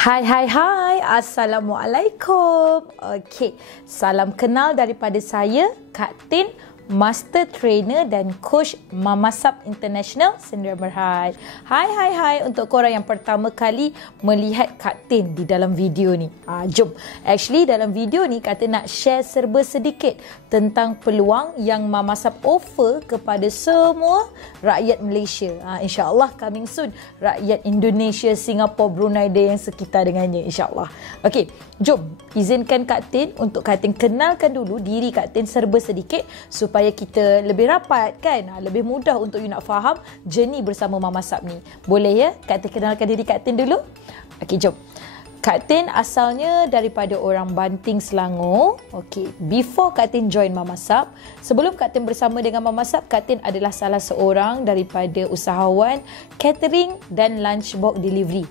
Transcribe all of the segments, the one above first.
Hai, hai, hai. Assalamualaikum. Okey, salam kenal daripada saya, Kak Tin, Master Trainer dan Coach Mamasab International Sdn Bhd. Hai, hai, hai. Untuk korang yang pertama kali melihat Kak Tin di dalam video ni. Jom. Actually, dalam video ni Kak Tin nak share serba sedikit tentang peluang yang Mamasab offer kepada semua rakyat Malaysia. InsyaAllah coming soon. Rakyat Indonesia, Singapura, Brunei dan yang sekitar dengannya, insyaAllah. Okey, jom. Izinkan Kak Tin untuk Kak Tin kenalkan dulu diri Kak Tin serba sedikit supaya kita lebih rapat kan, lebih mudah untuk you nak faham journey bersama Mamasab ni. Boleh ya? Kak Tin kenalkan diri Kak Tin dulu. Okey, jom. Kak Tin asalnya daripada orang Banting, Selangor. Okey, before Kak Tin join Mamasab, sebelum Kak Tin bersama dengan Mamasab, Kak Tin adalah salah seorang daripada usahawan catering dan lunchbox delivery.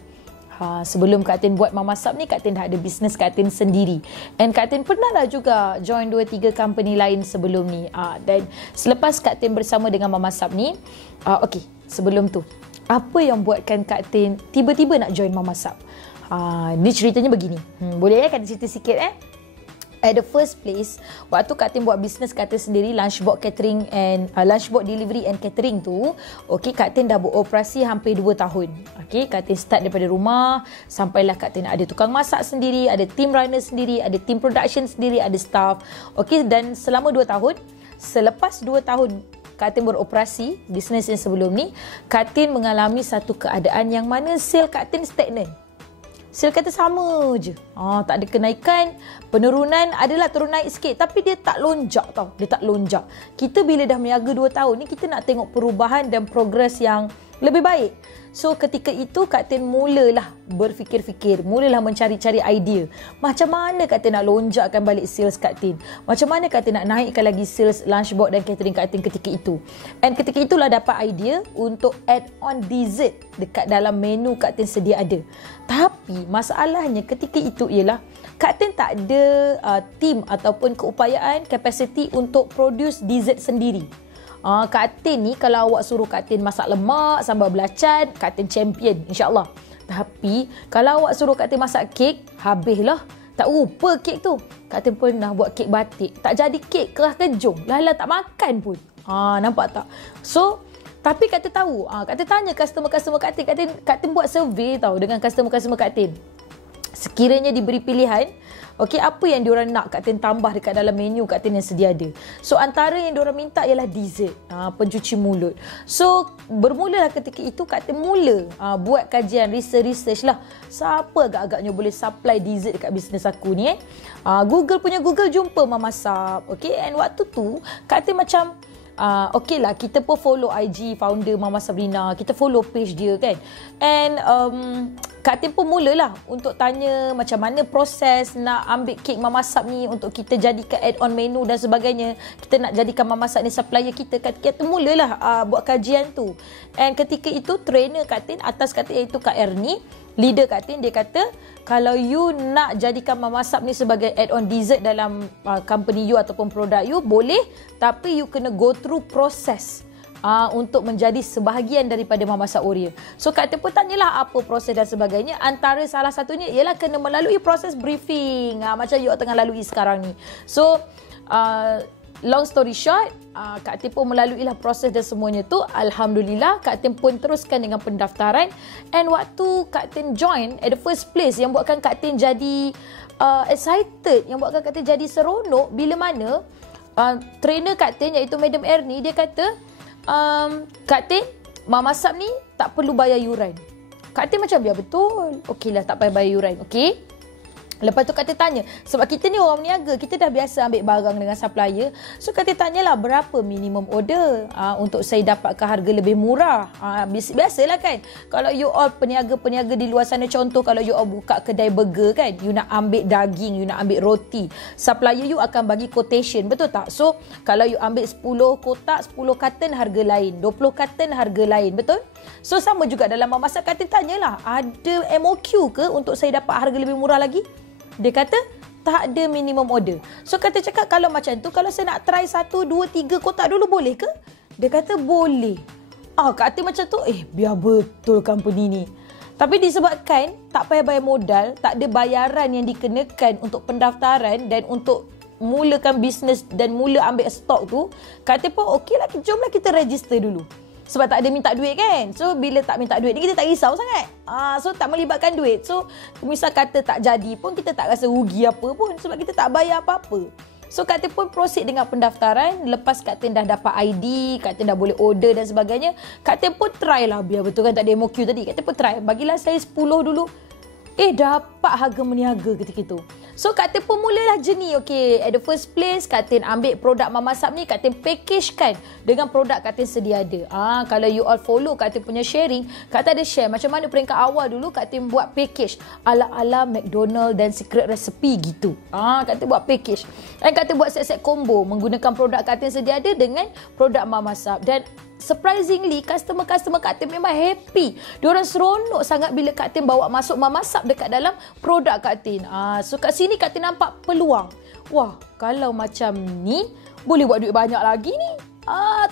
Sebelum Kak Tin buat Mamasab ni, Kak Tin dah ada bisnes Kak Tin sendiri. And Kak Tin pernah dah juga join 2-3 company lain sebelum ni. Dan selepas Kak Tin bersama dengan Mamasab ni, okey, sebelum tu, apa yang buatkan Kak Tin tiba-tiba nak join Mamasab? Ni ceritanya begini. Boleh ya Kak Tin cerita sikit At the first place, waktu Kak Tin buat bisnes Kak Tin sendiri, lunchbox catering and lunchbox delivery and catering tu, okey, Kak Tin dah beroperasi hampir 2 tahun. Okey, Kak Tin start daripada rumah sampailah Kak Tin ada tukang masak sendiri, ada team runner sendiri, ada team production sendiri, ada staff. Okey, dan selama 2 tahun, selepas 2 tahun Kak Tin beroperasi bisnes yang sebelum ni, Kak Tin mengalami satu keadaan yang mana sale Kak Tin stagnan. Sale kata sama je. Tak ada kenaikan. Penurunan adalah turun naik sikit. Tapi dia tak lonjak tau. Dia tak lonjak. Kita bila dah meniaga 2 tahun ni, kita nak tengok perubahan dan progres yang lebih baik. So ketika itu Kak Tin mulalah berfikir-fikir, mulalah mencari-cari idea. Macam mana Kak Tin nak lonjakkan balik sales Kak Tin? Macam mana Kak Tin nak naikkan lagi sales lunchbox dan catering Kak Tin ketika itu? And ketika itulah dapat idea untuk add on dessert dekat dalam menu Kak Tin sedia ada. Tapi masalahnya ketika itu ialah Kak Tin tak ada team ataupun keupayaan, capacity untuk produce dessert sendiri. Kak Tin ni kalau awak suruh Kak Tin masak lemak, sambal belacan, Kak Tin champion, insyaAllah. Tapi kalau awak suruh Kak Tin masak kek, habislah. Tak rupa kek tu. Kak Tin pernah buat kek batik, tak jadi kek, kerah kejung. Lala tak makan pun. Nampak tak? So, tapi Kak Tin tahu, Kak Tin tanya customer-customer Kak Tin, Kak Tin buat survey tau dengan customer-customer Kak Tin. Sekiranya diberi pilihan, okey, apa yang diorang nak Kak Tin tambah dekat dalam menu Kak Tin yang sedia ada. So antara yang diorang minta ialah dessert, pencuci mulut. So bermulalah ketika itu Kak Tin mula buat kajian, research lah. Siapa agak-agaknya boleh supply dessert dekat bisnes aku ni Google punya Google jumpa Mamasab. Okey, and waktu tu Kak Tin macam okey lah, kita pun follow IG founder Mama Sabrina, kita follow page dia kan. And Kak Tin pun mulalah untuk tanya macam mana proses nak ambil kek Mamasab ni untuk kita jadikan add-on menu dan sebagainya. Kita nak jadikan Mamasab ni supplier kita. Kak Tin mulalah buat kajian tu. And ketika itu trainer Kak Tin atas Kak Tin iaitu Kak Ernie, leader Kak Tin, dia kata kalau you nak jadikan Mamasab ni sebagai add-on dessert dalam company you ataupun produk you, boleh, tapi you kena go through proses untuk menjadi sebahagian daripada Mamasab Warrior. So Kak Tin pun tanyalah apa proses dan sebagainya. Antara salah satunya ialah kena melalui proses briefing, macam you tengah lalui sekarang ni. So long story short, Kak Tin pun melaluilah proses dan semuanya tu. Alhamdulillah, Kak Tin pun teruskan dengan pendaftaran. And waktu Kak Tin join, at the first place, yang buatkan Kak Tin jadi excited, yang buatkan Kak Tin jadi seronok, bila mana trainer Kak Tin iaitu Madam Ernie, dia kata, Kak Tin, Mamasab ni tak perlu bayar yuran. Kak Tin macam, ya betul. Okeylah, tak payah bayar yuran. Okey. Lepas tu Kak Tin tanya, sebab kita ni orang meniaga, kita dah biasa ambil barang dengan supplier. So Kak Tin tanyalah berapa minimum order untuk saya dapatkan harga lebih murah. Biasalah kan, kalau you all peniaga-peniaga di luar sana, contoh kalau you all buka kedai burger kan, you nak ambil daging, you nak ambil roti, supplier you akan bagi quotation, betul tak? So kalau you ambil 10 kotak, 10 carton harga lain, 20 carton harga lain, betul? So sama juga dalam Mamasab. Kak Tin tanyalah, ada MOQ ke untuk saya dapat harga lebih murah lagi? Dia kata tak ada minimum order. So Kak Tin cakap, kalau macam tu, kalau saya nak try 1, 2, 3 kotak dulu boleh ke? Dia kata boleh. Kak Tin macam tu, biar betul company ni. Tapi disebabkan tak payah bayar modal, tak ada bayaran yang dikenakan untuk pendaftaran dan untuk mulakan bisnes dan mula ambil stok tu, kata pun okeylah, jomlah kita register dulu. Sebab tak ada minta duit kan. So bila tak minta duit ni kita tak risau sangat. So tak melibatkan duit. So misal kata tak jadi pun kita tak rasa rugi apa pun sebab kita tak bayar apa-apa. So Kak Tin pun proceed dengan pendaftaran. Lepas Kak Tin dah dapat ID, Kak Tin dah boleh order dan sebagainya, Kak Tin pun try lah. Biar betul kan tak ada MOQ tadi, Kak Tin pun try. Bagilah saya 10 dulu. Dapat harga meniaga ketika itu. So Kak Tin pun mulalah journey. Okay, at the first place Kak Tin ambil produk Mamasap ni, Kak Tin packagekan dengan produk Kak Tin sedia ada. Kalau you all follow Kak Tin punya sharing, Kak Tin ada share macam mana peringkat awal dulu Kak Tin buat package ala-ala McDonald dan secret recipe gitu. Kak Tin buat package. Dan Kak Tin buat set-set combo menggunakan produk Kak Tin sedia ada dengan produk Mamasap. Dan surprisingly, customer-customer Kak Tin memang happy. Diorang seronok sangat bila Kak Tin bawa masuk Mamasap dekat dalam produk Kak Tin. So kat sini Kak Tin nampak peluang. Wah, kalau macam ni boleh buat duit banyak lagi ni.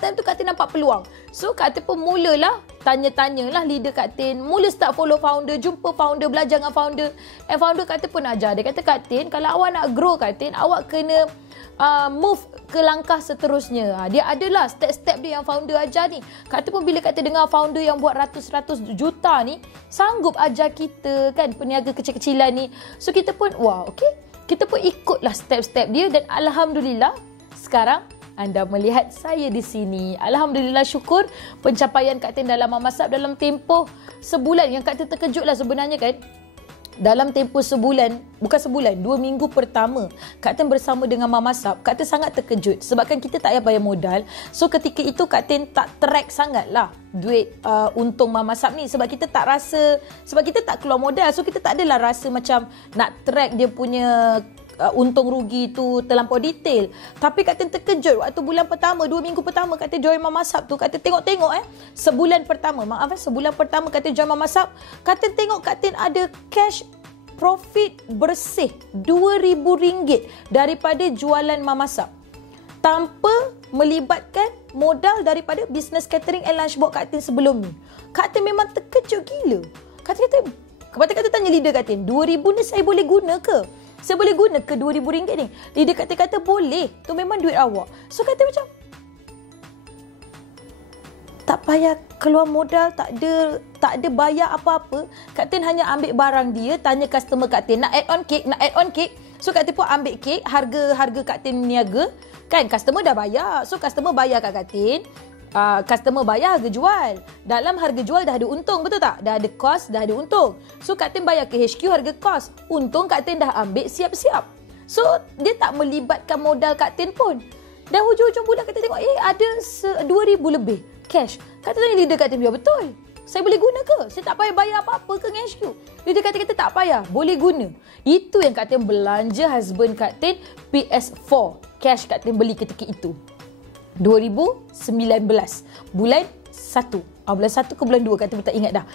Time tu Kak Tin nampak peluang. So Kak Tin pun mulalah tanya-tanyalah leader Kak Tin. Mula start follow founder, jumpa founder, belajar dengan founder. And founder Kak Tin pun ajar. Dia kata, Kak Tin, kalau awak nak grow Kak Tin, awak kena move ke langkah seterusnya. Dia adalah step-step dia yang founder ajar ni. Kak Tin pun bila Kak Tin dengar founder yang buat ratus-ratus juta ni sanggup ajar kita kan peniaga kecil-kecilan ni. So kita pun kita pun ikutlah step-step dia dan alhamdulillah sekarang anda melihat saya di sini. Alhamdulillah, syukur pencapaian Kak Tin dalam Mamasap dalam tempoh sebulan. Yang Kak Tin terkejutlah sebenarnya kan. Dalam tempoh sebulan, bukan sebulan, 2 minggu pertama Kak Tin bersama dengan Mamasap, Kak Tin sangat terkejut sebabkan kita tak payah bayar modal. So ketika itu Kak Tin tak track sangat lah duit untung Mamasap ni sebab kita tak rasa, sebab kita tak keluar modal. So kita tak adalah rasa macam nak track dia punya untung rugi tu terlampau detail. Tapi Kak Tin terkejut waktu bulan pertama, 2 minggu pertama Kak Tin join Mamasap tu. Kak Tin tengok-tengok sebulan pertama, sebulan pertama Kak Tin join Mamasap, Kak Tin tengok Kak Tin ada cash profit bersih RM2,000 daripada jualan Mamasap tanpa melibatkan modal daripada bisnes catering and lunchbox Kak Tin sebelum ni. Kak Tin memang terkejut gila. Kak Tin kata, Kak Tin tanya leader Kak Tin, 2,000 ni saya boleh guna ke? Saya boleh guna ke RM2,000 ni? Leader Kak Tin kata boleh. Tu memang duit awak. So Kak Tin macam tak payah keluar modal, tak ada bayar apa-apa. Kak Tin hanya ambil barang dia, tanya customer Kak Tin nak add on cake. So Kak Tin pun ambil kek, harga Kak Tin niaga. Kan customer dah bayar. So customer bayar kat Kak Tin. Customer bayar harga jual. Dalam harga jual dah ada untung, betul tak? Dah ada cost, dah ada untung. So Kak Tin bayar ke HQ harga cost. Untung Kak Tin dah ambil siap-siap. So dia tak melibatkan modal Kak Tin pun. Dan hujung-hujung bulan Kak Tin tengok ada RM2,000 lebih cash. Kak Tin tanya leader Kak Tin, biar betul, saya boleh guna ke? Saya tak payah bayar apa-apa ke dengan HQ? Leader Kak Tin kata tak payah, boleh guna. Itu yang Kak Tin belanja husband Kak Tin PS4 cash Kak Tin beli ketika itu 2019 bulan 1. Bulan 1 ke bulan 2 Kak Tin tak ingat dah.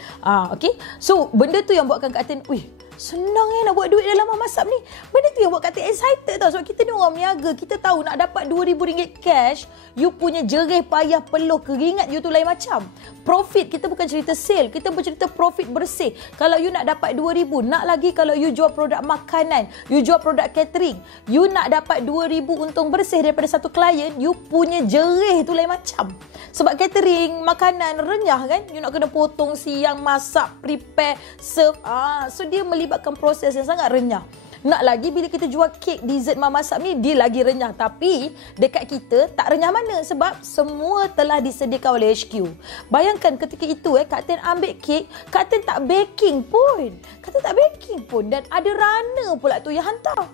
Okay. So benda tu yang buatkan Kak Tin, senang nak buat duit dalam Mamasap ni. Benda tu yang buat Kak Tin excited tau. Sebab kita ni orang meniaga, kita tahu nak dapat RM2,000 cash, you punya jerih payah peluh keringat you tu lain macam. Profit, kita bukan cerita sale, kita bercerita profit bersih. Kalau you nak dapat RM2,000, nak lagi kalau you jual produk makanan, you jual produk catering, you nak dapat RM2,000 untung bersih daripada satu klien, you punya jerih tu lain macam. Sebab catering, makanan renyah kan, you nak kena potong siang, masak, prepare, serve. So dia melibatkan proses yang sangat renyah. Nak lagi bila kita jual kek dessert Mamasap ni, dia lagi renyah. Tapi dekat kita tak renyah mana sebab semua telah disediakan oleh HQ. Bayangkan ketika itu Kak Tin ambil kek, Kak Tin tak baking pun. Dan ada runner pula tu yang hantar.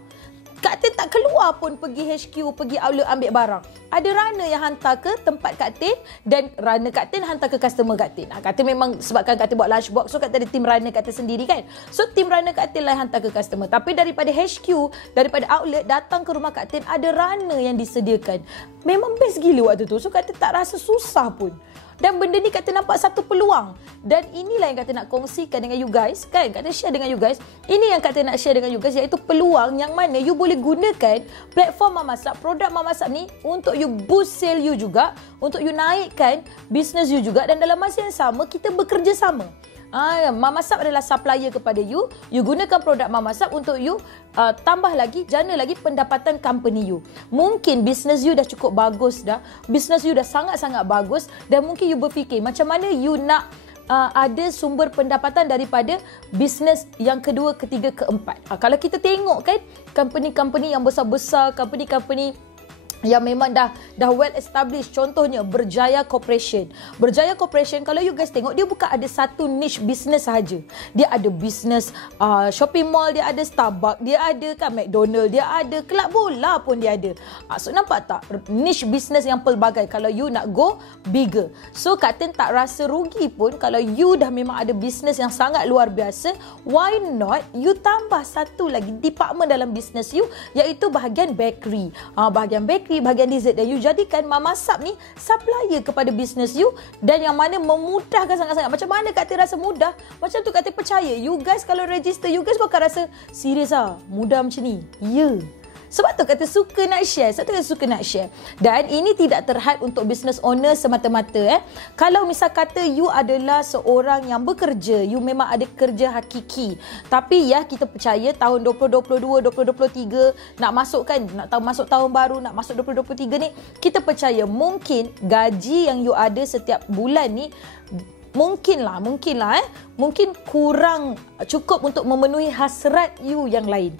Kak Tin tak keluar pun pergi HQ, pergi outlet ambil barang. Ada runner yang hantar ke tempat Kak Tin dan runner Kak Tin hantar ke customer Kak Tin. Kak Tin memang sebabkan Kak Tin buat lunchbox, so Kak Tin ada tim runner Kak Tin sendiri kan. So tim runner Kak Tin lah yang hantar ke customer. Tapi daripada HQ, daripada outlet datang ke rumah Kak Tin, ada runner yang disediakan. Memang best gila waktu tu. So Kak Tin tak rasa susah pun. Dan benda ni Kak Tin nampak satu peluang. Dan inilah yang Kak Tin nak kongsikan dengan you guys. Kan? Kak Tin share dengan you guys. Ini yang Kak Tin nak share dengan you guys, iaitu peluang yang mana you boleh gunakan platform Mamasap, produk Mamasap ni untuk you boost sale you juga, untuk you naikkan business you juga. Dan dalam masa yang sama, kita bekerjasama. Mamasap adalah supplier kepada you. You gunakan produk Mamasap untuk you tambah lagi, jana lagi pendapatan company you. Mungkin business you dah cukup bagus dah. Business you dah sangat-sangat bagus dan mungkin you berfikir macam mana you nak ada sumber pendapatan daripada bisnes yang kedua, ketiga, keempat. Kalau kita tengok kan, company-company yang besar-besar, company-company yang memang dah well established, contohnya Berjaya Corporation. Berjaya Corporation, kalau you guys tengok, dia bukan ada satu niche business sahaja. Dia ada business shopping mall, dia ada Starbucks, dia ada kan McDonald, dia ada kelab bola pun dia ada. So nampak tak niche business yang pelbagai kalau you nak go bigger. So Kak Tin tak rasa rugi pun kalau you dah memang ada business yang sangat luar biasa. Why not you tambah satu lagi department dalam business you, iaitu bahagian bakery. Bahagian dessert, dan you jadikan Mamasap ni supplier kepada business you, dan yang mana memudahkan sangat-sangat. Macam mana Kak Tin rasa mudah? Macam tu Kak Tin percaya. You guys kalau register, you guys pun akan rasa serius mudah macam ni. Ya. Sebab tu kata suka nak share. Dan ini tidak terhad untuk business owner semata-mata. Kalau misal kata you adalah seorang yang bekerja, you memang ada kerja hakiki. Tapi ya, kita percaya tahun 2022, 2023 nak masuk kan, nak masuk tahun baru, nak masuk 2023 ni, kita percaya mungkin gaji yang you ada setiap bulan ni mungkin kurang cukup untuk memenuhi hasrat you yang lain.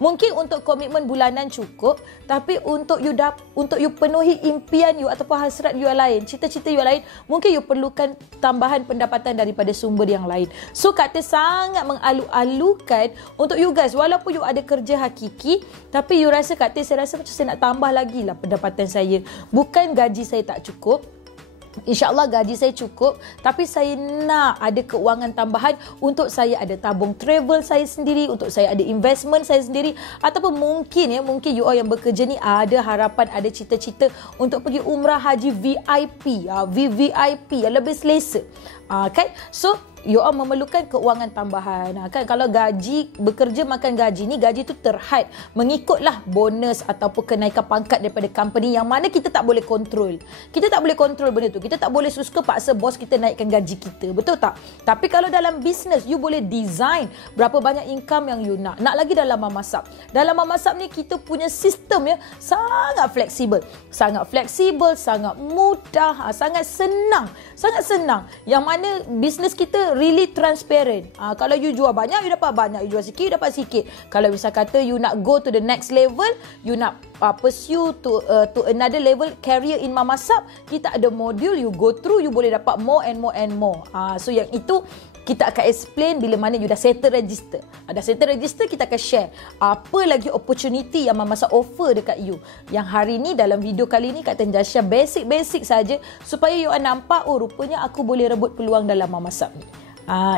Mungkin untuk komitmen bulanan cukup, tapi untuk you penuhi impian you ataupun hasrat you yang lain, cita-cita you yang lain, mungkin you perlukan tambahan pendapatan daripada sumber yang lain. So Kak Tin sangat mengalu-alukan untuk you guys, walaupun you ada kerja hakiki, tapi you rasa Kak Tin, saya rasa macam saya nak tambah lagi lah pendapatan saya. Bukan gaji saya tak cukup, InsyaAllah gaji saya cukup, tapi saya nak ada keuangan tambahan untuk saya ada tabung travel saya sendiri, untuk saya ada investment saya sendiri, ataupun mungkin you all yang bekerja ni ada harapan, ada cita-cita untuk pergi umrah haji VIP, VVIP yang lebih selesa. Kan? So you all memerlukan keuangan tambahan. Kan kalau gaji, bekerja makan gaji ni, gaji tu terhad mengikutlah bonus ataupun kenaikan pangkat daripada company yang mana kita tak boleh kontrol. Kita tak boleh kontrol benda tu. Kita tak boleh suka paksa bos kita naikkan gaji kita. Betul tak? Tapi kalau dalam business, you boleh design berapa banyak income yang you nak. Nak lagi dalam Mamasap. Dalam Mamasap ni kita punya sistem sangat fleksibel. Sangat fleksibel, sangat mudah, sangat senang. Sangat senang. Yang mana business kita really transparent. Kalau you jual banyak, you dapat banyak. You jual sikit, you dapat sikit. Kalau misal kata you nak go to the next level, you nak pursue to another level career in Mamasap, kita ada modul, you go through, you boleh dapat more and more and more. So yang itu kita akan explain bila mana you dah settle register. Dah settle register, kita akan share apa lagi opportunity yang Mamasap offer dekat you. Yang hari ni dalam video kali ni Kak Tin just share basic saja supaya you nampak, oh rupanya aku boleh rebut peluang dalam Mamasap ni.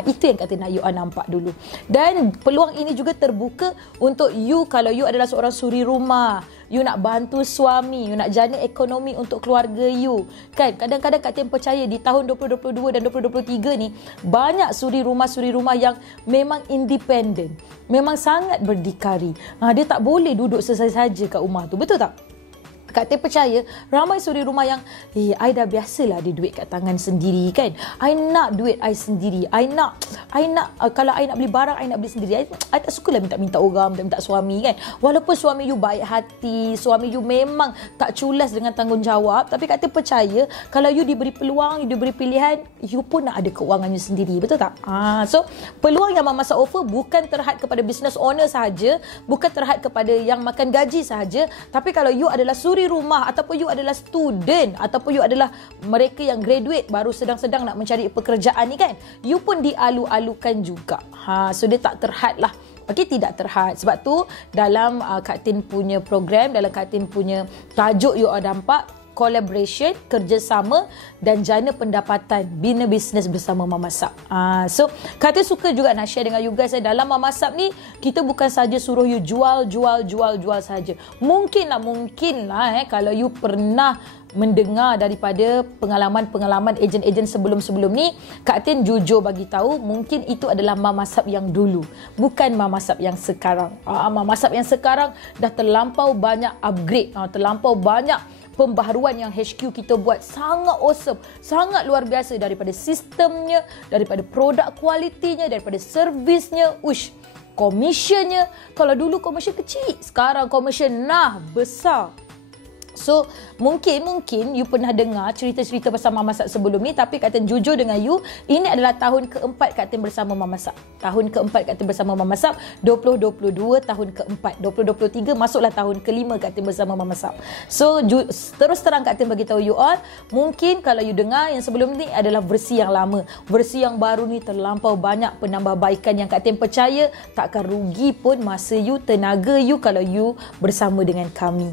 Itu yang Kak Tin nak you nampak dulu. Dan peluang ini juga terbuka untuk you kalau you adalah seorang suri rumah, you nak bantu suami, you nak jana ekonomi untuk keluarga you. Kan kadang-kadang Kak Tin percaya di tahun 2022 dan 2023 ni banyak suri rumah yang memang independen, memang sangat berdikari. Dia tak boleh duduk saja-saja kat rumah tu. Betul tak? Kak Tin percaya ramai suri rumah yang I dah biasalah ada duit kat tangan sendiri kan. I nak duit I sendiri. I nak kalau I nak beli barang, I nak beli sendiri. I tak sukalah minta orang, minta suami kan. Walaupun suami you baik hati, suami you memang tak culas dengan tanggungjawab, tapi Kak Tin percaya kalau you diberi peluang, you diberi pilihan, you pun nak ada keuangan you sendiri. Betul tak? So peluang yang Mamasap offer bukan terhad kepada business owner sahaja, bukan terhad kepada yang makan gaji sahaja, tapi kalau you adalah suri rumah, ataupun you adalah student, ataupun you adalah mereka yang graduate baru sedang-sedang nak mencari pekerjaan ni kan, you pun dialu-alukan juga. So dia tak terhad lah. Okay, tidak terhad. Sebab tu dalam Kak Tin punya program, dalam Kak Tin punya tajuk you all nampak, collaboration, kerjasama dan jana pendapatan, bina bisnes bersama Mamasap. So Kak Tin suka juga nak share dengan you guys. Dalam Mamasap ni kita bukan saja suruh you jual saja. Mungkinlah kalau you pernah mendengar daripada pengalaman ejen-ejen sebelum-sebelum ni, Kak Tin jujur bagi tahu mungkin itu adalah Mamasap yang dulu, bukan Mamasap yang sekarang. Mamasap yang sekarang dah terlampau banyak upgrade, terlampau banyak pembaharuan yang HQ kita buat sangat awesome, sangat luar biasa, daripada sistemnya, daripada produk kualitinya, daripada servisnya, commissionnya. Kalau dulu commission kecil, sekarang commission besar. So, mungkin you pernah dengar cerita-cerita pasal Mamasak sebelum ni, tapi Katin jujur dengan you, ini adalah tahun keempat Katin bersama Mamasak. Tahun keempat Katin bersama Mamasak, 2022 tahun keempat. 2023 masuklah tahun kelima Katin bersama Mamasak. So, terus terang Katin beritahu you all, mungkin kalau you dengar yang sebelum ni adalah versi yang lama. Versi yang baru ni terlampau banyak penambahbaikan yang Katin percaya takkan rugi pun masa you, tenaga you kalau you bersama dengan kami.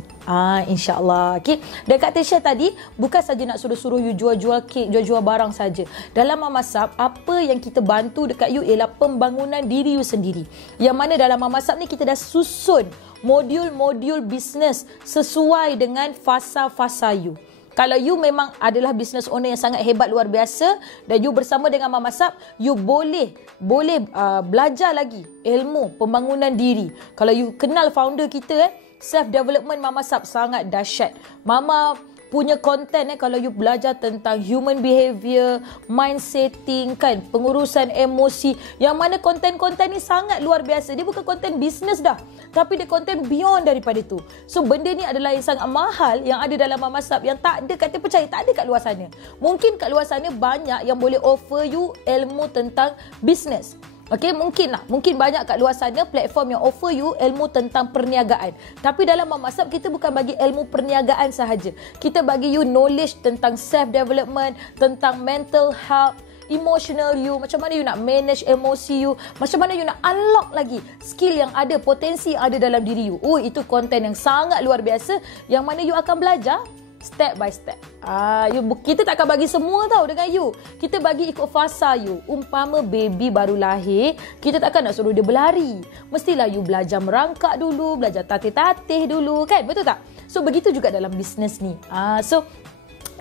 InsyaAllah. Okay. Dan Kak Tisha tadi bukan saja nak suruh-suruh you jual-jual kek, jual-jual barang saja. Dalam Mamasab, apa yang kita bantu dekat you ialah pembangunan diri you sendiri. Yang mana dalam Mamasab ni kita dah susun modul-modul bisnes sesuai dengan fasa-fasa you. Kalau you memang adalah business owner yang sangat hebat luar biasa dan you bersama dengan Mamasab, you boleh belajar lagi ilmu pembangunan diri. Kalau you kenal founder kita, self-development Mamasab sangat dahsyat. Mama punya konten kalau you belajar tentang human behavior, mind setting kan, pengurusan emosi, yang mana konten-konten ni sangat luar biasa. Dia bukan konten bisnes dah, tapi dia konten beyond daripada tu. So benda ni adalah yang sangat mahal yang ada dalam Mamasab, yang tak ada, kata percaya, tak ada kat luar sana. Mungkin kat luar sana banyak yang boleh offer you ilmu tentang bisnes. Okey, mungkin banyak kat luar sana platform yang offer you ilmu tentang perniagaan. Tapi dalam Mamasab kita bukan bagi ilmu perniagaan sahaja. Kita bagi you knowledge tentang self-development, tentang mental health, emotional you, macam mana you nak manage emosi you, macam mana you nak unlock lagi skill yang ada, potensi yang ada dalam diri you. Itu konten yang sangat luar biasa yang mana you akan belajar step by step. Kita takkan bagi semua tau dengan you. Kita bagi ikut fasa you. Umpama baby baru lahir, kita takkan nak suruh dia berlari. Mestilah you belajar merangkak dulu, belajar tatih-tatih dulu kan, betul tak? So begitu juga dalam bisnes ni. So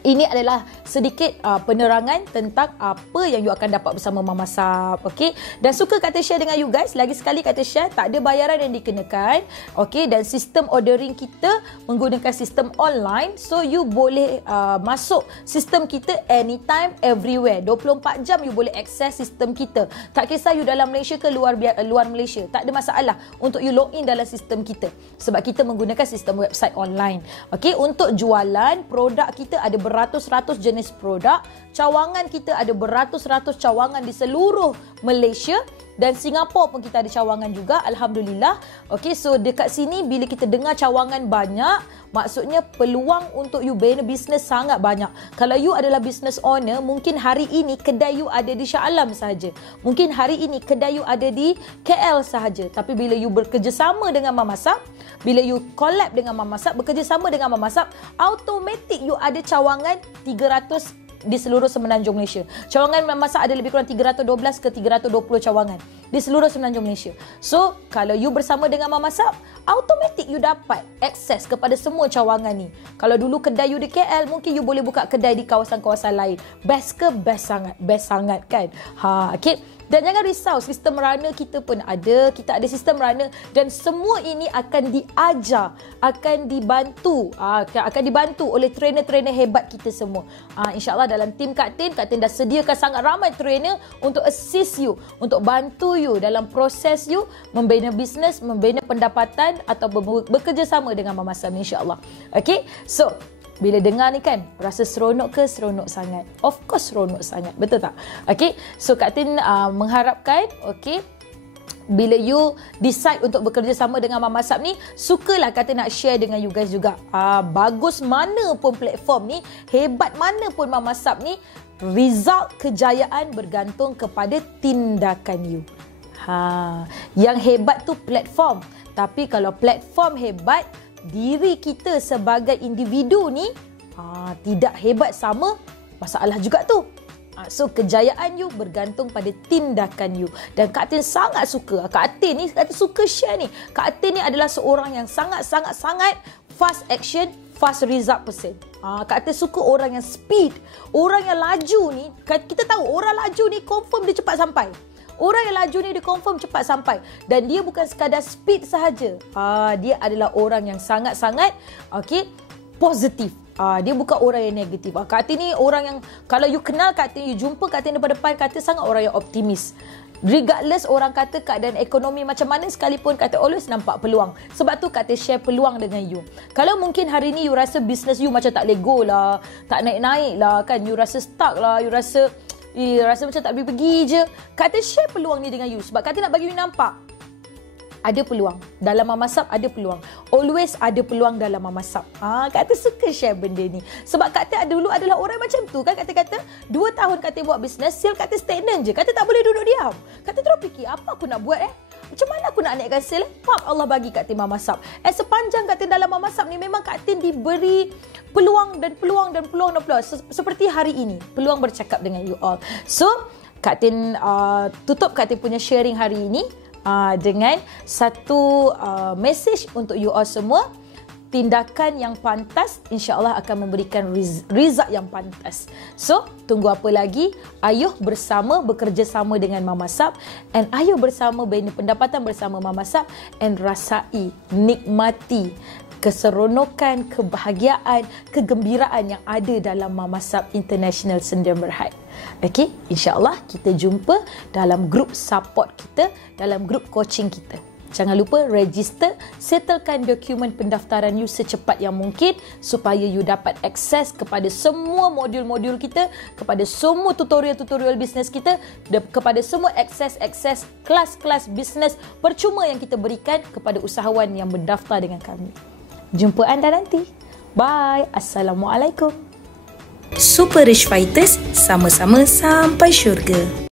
ini adalah sedikit penerangan tentang apa yang you akan dapat bersama Mamasab. Okay? Dan suka Kak share dengan you guys. Lagi sekali Kak share, tak ada bayaran yang dikenakan. Okay? Dan sistem ordering kita menggunakan sistem online. So you boleh masuk sistem kita anytime, everywhere. 24 jam you boleh akses sistem kita. Tak kisah you dalam Malaysia ke luar Malaysia. Tak ada masalah untuk you log in dalam sistem kita. Sebab kita menggunakan sistem website online. Okay? Untuk jualan, produk kita ada beratus-ratus jenis produk. Cawangan kita ada beratus-ratus cawangan di seluruh Malaysia. Dan Singapura pun kita ada cawangan juga, Alhamdulillah. Okay, so dekat sini bila kita dengar cawangan banyak, maksudnya peluang untuk you bina bisnes sangat banyak. Kalau you adalah business owner, mungkin hari ini kedai you ada di Shah Alam sahaja. Mungkin hari ini kedai you ada di KL sahaja. Tapi bila you bekerjasama dengan Mamasab, bila you collab dengan Mamasab, bekerjasama dengan Mamasab, automatik you ada cawangan 300 di seluruh semenanjung Malaysia. Cawangan Mamasab ada lebih kurang 312 ke 320 cawangan di seluruh semenanjung Malaysia. So, kalau you bersama dengan Mamasab, automatik you dapat akses kepada semua cawangan ni. Kalau dulu kedai you di KL, mungkin you boleh buka kedai di kawasan-kawasan lain. Best ke? Best sangat. Best sangat kan? Okay. Dan jangan risau, sistem runner kita pun ada. Kita ada sistem runner dan semua ini akan diajar, akan dibantu oleh trainer-trainer hebat kita semua. InsyaAllah dalam tim Kak Tin dah sediakan sangat ramai trainer untuk assist you, untuk bantu you dalam proses you membina bisnes, membina pendapatan atau bekerjasama dengan Mamasab insyaAllah. Okay, so bila dengar ni kan, rasa seronok ke? Seronok sangat. Of course seronok sangat. Betul tak? Okay. So Kak Tin mengharapkan, okay, bila you decide untuk bekerjasama dengan Mamasab ni, sukalah Kak Tin nak share dengan you guys juga. Bagus mana pun platform ni, hebat mana pun Mamasab ni, result kejayaan bergantung kepada tindakan you. Yang hebat tu platform. Tapi kalau platform hebat, diri kita sebagai individu ni tidak hebat sama, masalah juga tu. So kejayaan you bergantung pada tindakan you. Dan Kak Tin sangat suka. Kak Tin suka share ni. Kak Tin ni adalah seorang yang sangat-sangat fast action, fast result person. Kak Tin suka orang yang speed, orang yang laju ni. Kita tahu orang laju ni confirm dia cepat sampai. Orang yang laju ni dia confirm cepat sampai. Dan dia bukan sekadar speed sahaja. Dia adalah orang yang sangat-sangat positif. Dia bukan orang yang negatif. Kak Tin ni orang yang, kalau you kenal Kak Tin, you jumpa Kak Tin depan-depan, Kak Tin sangat orang yang optimis. Regardless orang kata keadaan ekonomi macam mana sekalipun, Kak Tin always nampak peluang. Sebab tu Kak Tin share peluang dengan you. Kalau mungkin hari ni you rasa business you macam tak boleh go lah, tak naik-naik lah kan, you rasa stuck lah, you rasa macam tak boleh pergi je, Kak Tin share peluang ni dengan you. Sebab Kak Tin nak bagi you nampak ada peluang. Dalam Mamasab ada peluang. Always ada peluang dalam Mamasab. Kak Tin suka share benda ni. Sebab Kak Tin dulu adalah orang macam tu kan. Kak Tin kata 2 tahun Kak Tin buat bisnes, sale Kak Tin stagnan je. Kak Tin tak boleh duduk diam. Kak Tin terus fikir, apa aku nak buat macam mana aku nak naikkan sale? Pap, Allah bagi Kak Tin Mamasab. Sepanjang Kak Tin dalam Mamasab ni, memang Kak Tin diberi peluang dan peluang. Seperti hari ini, peluang bercakap dengan you all. So, Kak Tin tutup Kak Tin punya sharing hari ini dengan satu message untuk you all semua. Tindakan yang pantas insya-Allah akan memberikan result yang pantas. So, tunggu apa lagi? Ayuh bekerjasama dengan Mamasab, and ayuh bersama bina pendapatan bersama Mamasab, and rasai, nikmati keseronokan, kebahagiaan, kegembiraan yang ada dalam Mamasab International Sdn Bhd. Okey, insya-Allah kita jumpa dalam grup support kita, dalam grup coaching kita. Jangan lupa register, settlekan dokumen pendaftaran you secepat yang mungkin supaya you dapat akses kepada semua modul-modul kita, kepada semua tutorial-tutorial bisnes kita, kepada semua akses kelas-kelas bisnes percuma yang kita berikan kepada usahawan yang berdaftar dengan kami. Jumpa anda nanti. Bye. Assalamualaikum. Super Rich Fighters, sama-sama sampai syurga.